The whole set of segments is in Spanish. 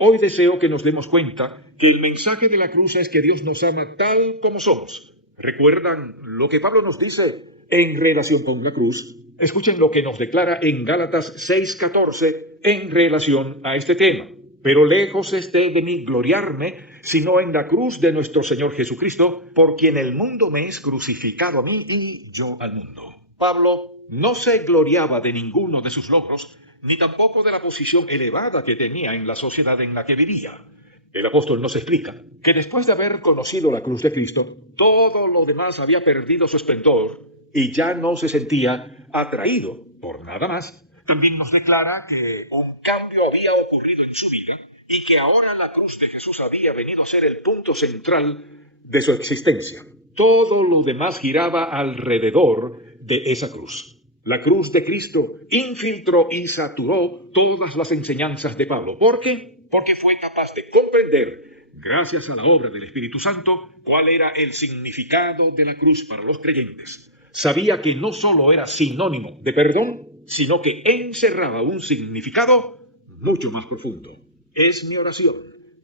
Hoy deseo que nos demos cuenta que el mensaje de la cruz es que Dios nos ama tal como somos. ¿Recuerdan lo que Pablo nos dice en relación con la cruz? Escuchen lo que nos declara en Gálatas 6:14 en relación a este tema. Pero lejos esté de mí gloriarme, sino en la cruz de nuestro Señor Jesucristo, por quien el mundo me es crucificado a mí y yo al mundo. Pablo no se gloriaba de ninguno de sus logros, ni tampoco de la posición elevada que tenía en la sociedad en la que vivía. El apóstol nos explica que después de haber conocido la cruz de Cristo, todo lo demás había perdido su esplendor y ya no se sentía atraído por nada más. También nos declara que un cambio había ocurrido en su vida y que ahora la cruz de Jesús había venido a ser el punto central de su existencia. Todo lo demás giraba alrededor de esa cruz. La cruz de Cristo infiltró y saturó todas las enseñanzas de Pablo. ¿Por qué? Porque fue capaz de comprender, gracias a la obra del Espíritu Santo, cuál era el significado de la cruz para los creyentes. Sabía que no solo era sinónimo de perdón, sino que encerraba un significado mucho más profundo. Es mi oración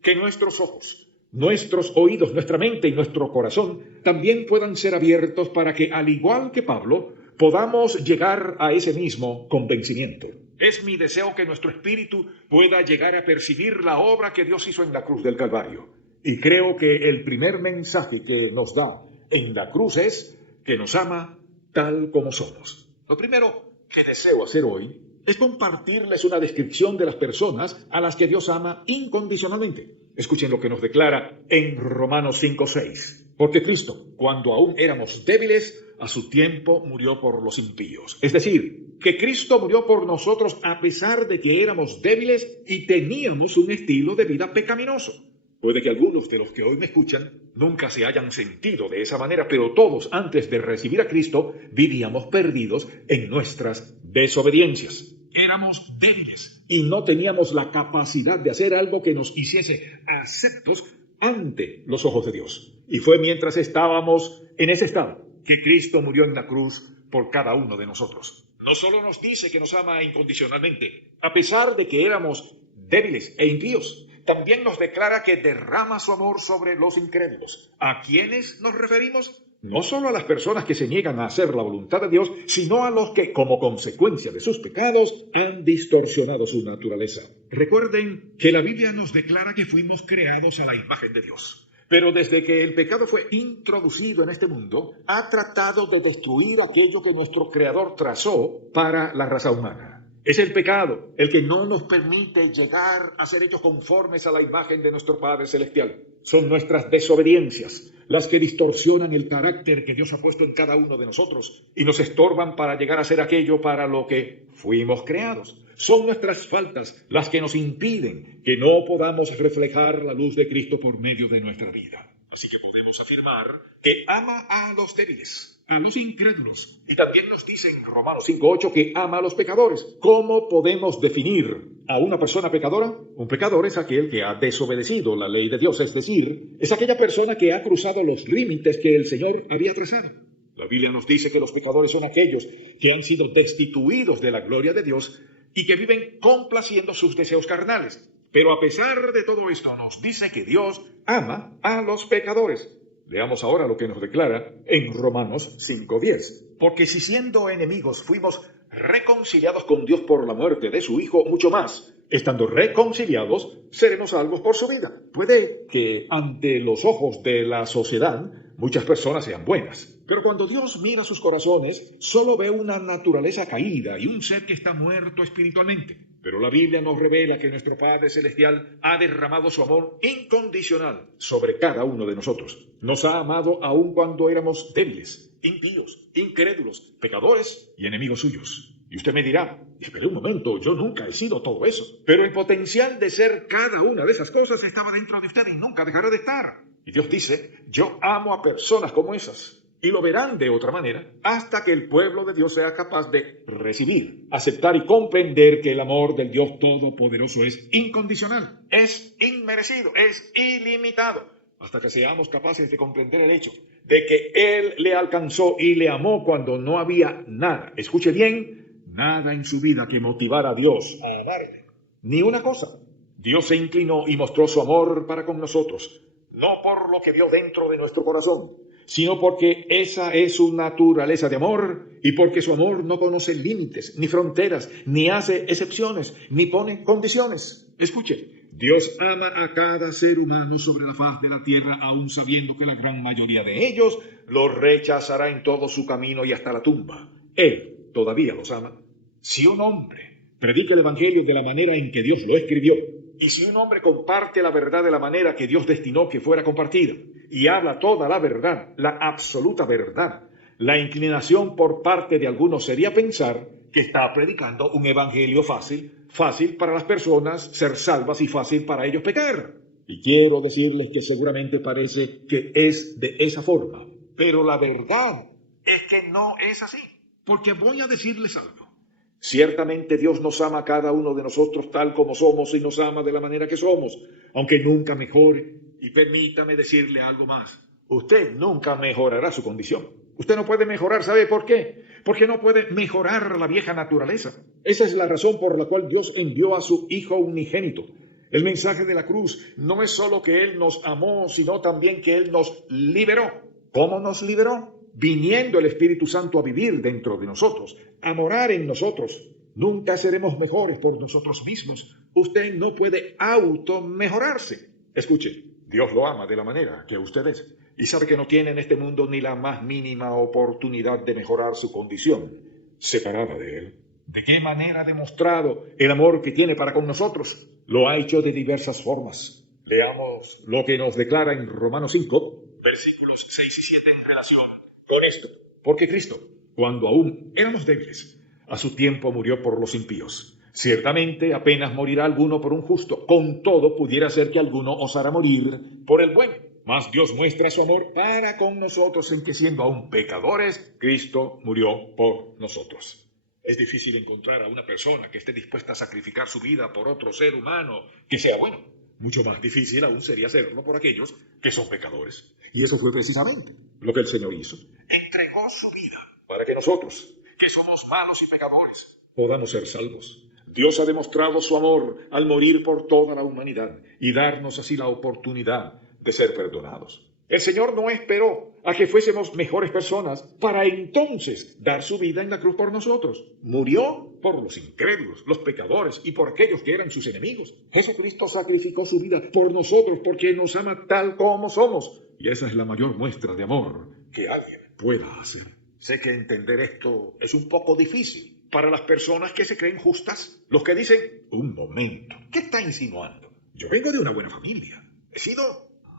que nuestros ojos, nuestros oídos, nuestra mente y nuestro corazón también puedan ser abiertos para que, al igual que Pablo, podamos llegar a ese mismo convencimiento. Es mi deseo que nuestro espíritu pueda llegar a percibir la obra que Dios hizo en la cruz del Calvario. Y creo que el primer mensaje que nos da en la cruz es que nos ama tal como somos. Lo primero que deseo hacer hoy es compartirles una descripción de las personas a las que Dios ama incondicionalmente. Escuchen lo que nos declara en Romanos 5:6. Porque Cristo, cuando aún éramos débiles, a su tiempo murió por los impíos. Es decir, que Cristo murió por nosotros a pesar de que éramos débiles y teníamos un estilo de vida pecaminoso. Puede que algunos de los que hoy me escuchan nunca se hayan sentido de esa manera, pero todos antes de recibir a Cristo vivíamos perdidos en nuestras desobediencias. Éramos débiles y no teníamos la capacidad de hacer algo que nos hiciese aceptos ante los ojos de Dios. Y fue mientras estábamos en ese estado que Cristo murió en la cruz por cada uno de nosotros. No solo nos dice que nos ama incondicionalmente, a pesar de que éramos débiles e impíos, también nos declara que derrama su amor sobre los incrédulos. ¿A quiénes nos referimos? No solo a las personas que se niegan a hacer la voluntad de Dios, sino a los que, como consecuencia de sus pecados, han distorsionado su naturaleza. Recuerden que la Biblia nos declara que fuimos creados a la imagen de Dios. Pero desde que el pecado fue introducido en este mundo, ha tratado de destruir aquello que nuestro Creador trazó para la raza humana. Es el pecado el que no nos permite llegar a ser hechos conformes a la imagen de nuestro Padre Celestial. Son nuestras desobediencias las que distorsionan el carácter que Dios ha puesto en cada uno de nosotros y nos estorban para llegar a ser aquello para lo que fuimos creados. Son nuestras faltas las que nos impiden que no podamos reflejar la luz de Cristo por medio de nuestra vida. Así que podemos afirmar que ama a los débiles, a los incrédulos. Y también nos dice en Romanos 5:8 que ama a los pecadores. ¿Cómo podemos definir a una persona pecadora? Un pecador es aquel que ha desobedecido la ley de Dios, es decir, es aquella persona que ha cruzado los límites que el Señor había trazado. La Biblia nos dice que los pecadores son aquellos que han sido destituidos de la gloria de Dios y que viven complaciendo sus deseos carnales. Pero a pesar de todo esto, nos dice que Dios ama a los pecadores. Veamos ahora lo que nos declara en Romanos 5:10. Porque si siendo enemigos fuimos reconciliados con Dios por la muerte de su Hijo, mucho más, estando reconciliados, seremos salvos por su vida. Puede que ante los ojos de la sociedad muchas personas sean buenas, pero cuando Dios mira sus corazones, solo ve una naturaleza caída y un ser que está muerto espiritualmente. Pero la Biblia nos revela que nuestro Padre Celestial ha derramado su amor incondicional sobre cada uno de nosotros. Nos ha amado aun cuando éramos débiles, impíos, incrédulos, pecadores y enemigos suyos. Y usted me dirá, espere un momento, yo nunca he sido todo eso. Pero el potencial de ser cada una de esas cosas estaba dentro de usted y nunca dejará de estar. Y Dios dice, yo amo a personas como esas. Y lo verán de otra manera hasta que el pueblo de Dios sea capaz de recibir, aceptar y comprender que el amor del Dios Todopoderoso es incondicional, es inmerecido, es ilimitado, hasta que seamos capaces de comprender el hecho de que Él le alcanzó y le amó cuando no había nada. Escuche bien, nada en su vida que motivara a Dios a amarle, ni una cosa. Dios se inclinó y mostró su amor para con nosotros, no por lo que vio dentro de nuestro corazón, sino porque esa es su naturaleza de amor y porque su amor no conoce límites, ni fronteras, ni hace excepciones, ni pone condiciones. Escuche, Dios ama a cada ser humano sobre la faz de la tierra, aun sabiendo que la gran mayoría de ellos lo rechazará en todo su camino y hasta la tumba. Él todavía los ama. Si un hombre predica el Evangelio de la manera en que Dios lo escribió, y si un hombre comparte la verdad de la manera que Dios destinó que fuera compartida, y habla toda la verdad, la absoluta verdad, la inclinación por parte de algunos sería pensar que está predicando un evangelio fácil para las personas ser salvas y fácil para ellos pecar. Y quiero decirles que seguramente parece que es de esa forma, pero la verdad es que no es así, porque voy a decirles algo. Ciertamente Dios nos ama a cada uno de nosotros tal como somos y nos ama de la manera que somos, aunque nunca mejore. Y permítame decirle algo más. Usted nunca mejorará su condición. Usted no puede mejorar, ¿sabe por qué? Porque no puede mejorar la vieja naturaleza. Esa es la razón por la cual Dios envió a su Hijo unigénito. El mensaje de la cruz no es solo que Él nos amó, sino también que Él nos liberó. ¿Cómo nos liberó? Viniendo el Espíritu Santo a vivir dentro de nosotros, a morar en nosotros. Nunca seremos mejores por nosotros mismos. Usted no puede auto-mejorarse. Escuche, Dios lo ama de la manera que usted es y sabe que no tiene en este mundo ni la más mínima oportunidad de mejorar su condición separada de Él. ¿De qué manera ha demostrado el amor que tiene para con nosotros? Lo ha hecho de diversas formas. Leamos lo que nos declara en Romanos 5, versículos 6 y 7 en relación con esto. Porque Cristo, cuando aún éramos débiles, a su tiempo murió por los impíos. Ciertamente apenas morirá alguno por un justo, con todo pudiera ser que alguno osara morir por el bueno. Mas Dios muestra su amor para con nosotros en que siendo aún pecadores, Cristo murió por nosotros. Es difícil encontrar a una persona que esté dispuesta a sacrificar su vida por otro ser humano que sea bueno. Mucho más difícil aún sería hacerlo por aquellos que son pecadores. Y eso fue precisamente lo que el Señor hizo. Entregó su vida para que nosotros, que somos malos y pecadores, podamos ser salvos. Dios ha demostrado su amor al morir por toda la humanidad y darnos así la oportunidad de ser perdonados. El Señor no esperó a que fuésemos mejores personas para entonces dar su vida en la cruz por nosotros. Murió por los incrédulos, los pecadores y por aquellos que eran sus enemigos. Jesucristo sacrificó su vida por nosotros porque nos ama tal como somos. Y esa es la mayor muestra de amor que alguien pueda hacer. Sé que entender esto es un poco difícil para las personas que se creen justas. Los que dicen, un momento, ¿qué está insinuando? Yo vengo de una buena familia. He sido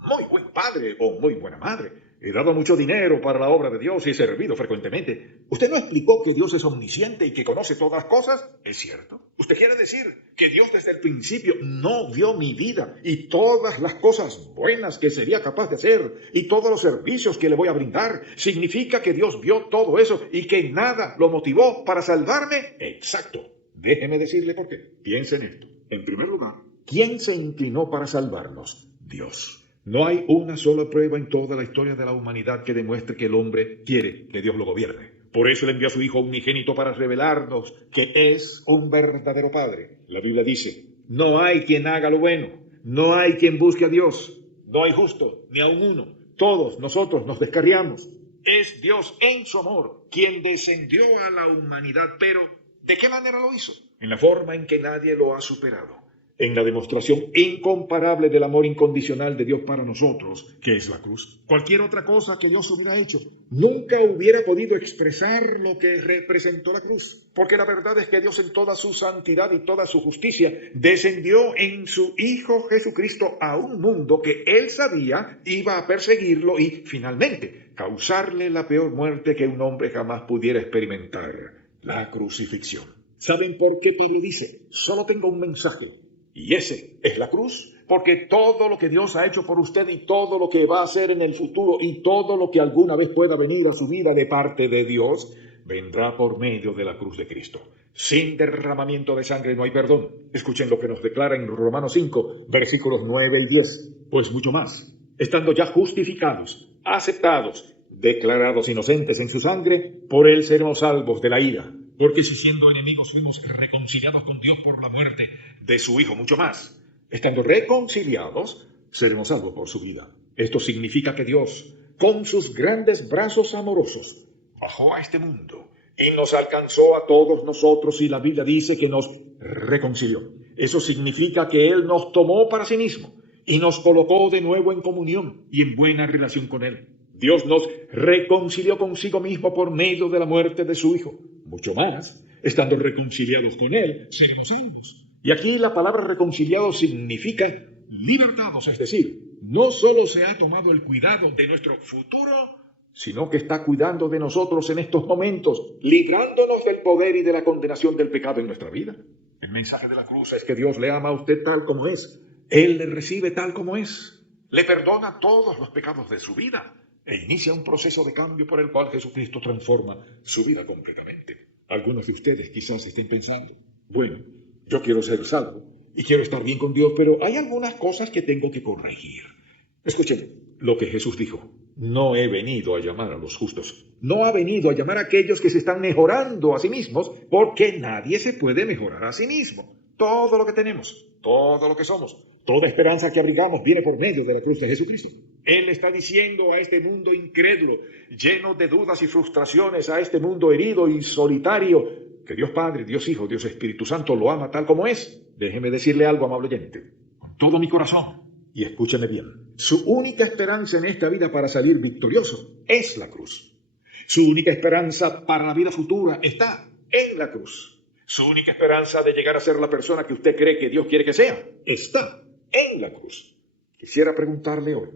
muy buen padre o muy buena madre. He dado mucho dinero para la obra de Dios y he servido frecuentemente. ¿Usted no explicó que Dios es omnisciente y que conoce todas las cosas? ¿Es cierto? ¿Usted quiere decir que Dios desde el principio no vio mi vida y todas las cosas buenas que sería capaz de hacer y todos los servicios que le voy a brindar? ¿Significa que Dios vio todo eso y que nada lo motivó para salvarme? Exacto. Déjeme decirle por qué. Piense en esto. En primer lugar, ¿quién se inclinó para salvarnos? Dios. No hay una sola prueba en toda la historia de la humanidad que demuestre que el hombre quiere que Dios lo gobierne. Por eso Él envió a su Hijo unigénito para revelarnos que es un verdadero Padre. La Biblia dice, no hay quien haga lo bueno, no hay quien busque a Dios, no hay justo, ni aun uno. Todos nosotros nos descarriamos. Es Dios en su amor quien descendió a la humanidad, pero ¿de qué manera lo hizo? En la forma en que nadie lo ha superado. En la demostración incomparable del amor incondicional de Dios para nosotros, que es la cruz. Cualquier otra cosa que Dios hubiera hecho nunca hubiera podido expresar lo que representó la cruz, porque la verdad es que Dios en toda su santidad y toda su justicia descendió en su Hijo Jesucristo a un mundo que Él sabía iba a perseguirlo y, finalmente, causarle la peor muerte que un hombre jamás pudiera experimentar, la crucifixión. ¿Saben por qué Pablo dice? Solo tengo un mensaje. Y ese es la cruz, porque todo lo que Dios ha hecho por usted y todo lo que va a hacer en el futuro y todo lo que alguna vez pueda venir a su vida de parte de Dios, vendrá por medio de la cruz de Cristo. Sin derramamiento de sangre no hay perdón. Escuchen lo que nos declara en Romanos 5, versículos 9 y 10. Pues mucho más, estando ya justificados, aceptados, declarados inocentes en su sangre, por Él seremos salvos de la ira. Porque si siendo enemigos fuimos reconciliados con Dios por la muerte de su Hijo, mucho más, Estando reconciliados, seremos salvos por su vida. Esto significa que Dios, con sus grandes brazos amorosos, bajó a este mundo y nos alcanzó a todos nosotros, y la Biblia dice que nos reconcilió. Eso significa que Él nos tomó para sí mismo y nos colocó de nuevo en comunión y en buena relación con Él. Dios nos reconcilió consigo mismo por medio de la muerte de su Hijo. Mucho más, estando reconciliados con Él, seremos salvos. Y aquí la palabra reconciliado significa libertados, es decir, no solo se ha tomado el cuidado de nuestro futuro, sino que está cuidando de nosotros en estos momentos, librándonos del poder y de la condenación del pecado en nuestra vida. El mensaje de la cruz es que Dios le ama a usted tal como es. Él le recibe tal como es. Le perdona todos los pecados de su vida e inicia un proceso de cambio por el cual Jesucristo transforma su vida completamente. Algunos de ustedes quizás estén pensando, bueno, yo quiero ser salvo y quiero estar bien con Dios, pero hay algunas cosas que tengo que corregir. Escuchen lo que Jesús dijo. No he venido a llamar a los justos. No ha venido a llamar a aquellos que se están mejorando a sí mismos, porque nadie se puede mejorar a sí mismo. Todo lo que tenemos, todo lo que somos, toda esperanza que abrigamos viene por medio de la cruz de Jesucristo. Él está diciendo a este mundo incrédulo, lleno de dudas y frustraciones, a este mundo herido y solitario, que Dios Padre, Dios Hijo, Dios Espíritu Santo lo ama tal como es. Déjeme decirle algo, amable oyente, con todo mi corazón. Y escúcheme bien, su única esperanza en esta vida para salir victorioso es la cruz. Su única esperanza para la vida futura está en la cruz. Su única esperanza de llegar a ser la persona que usted cree que Dios quiere que sea está en la cruz. Quisiera preguntarle hoy,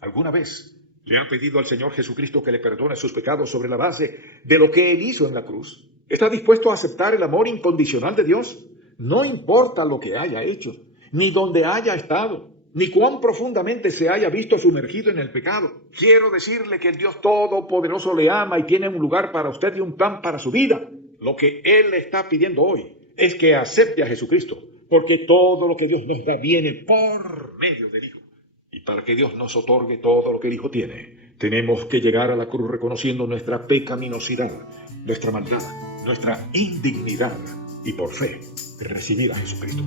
¿alguna vez le ha pedido al Señor Jesucristo que le perdone sus pecados sobre la base de lo que Él hizo en la cruz? ¿Está dispuesto a aceptar el amor incondicional de Dios? No importa lo que haya hecho, ni dónde haya estado, ni cuán profundamente se haya visto sumergido en el pecado. Quiero decirle que el Dios Todopoderoso le ama y tiene un lugar para usted y un plan para su vida. Lo que Él le está pidiendo hoy es que acepte a Jesucristo, porque todo lo que Dios nos da viene por medio del Hijo. Y para que Dios nos otorgue todo lo que el Hijo tiene, tenemos que llegar a la cruz reconociendo nuestra pecaminosidad, nuestra maldad, nuestra indignidad, y por fe recibir a Jesucristo.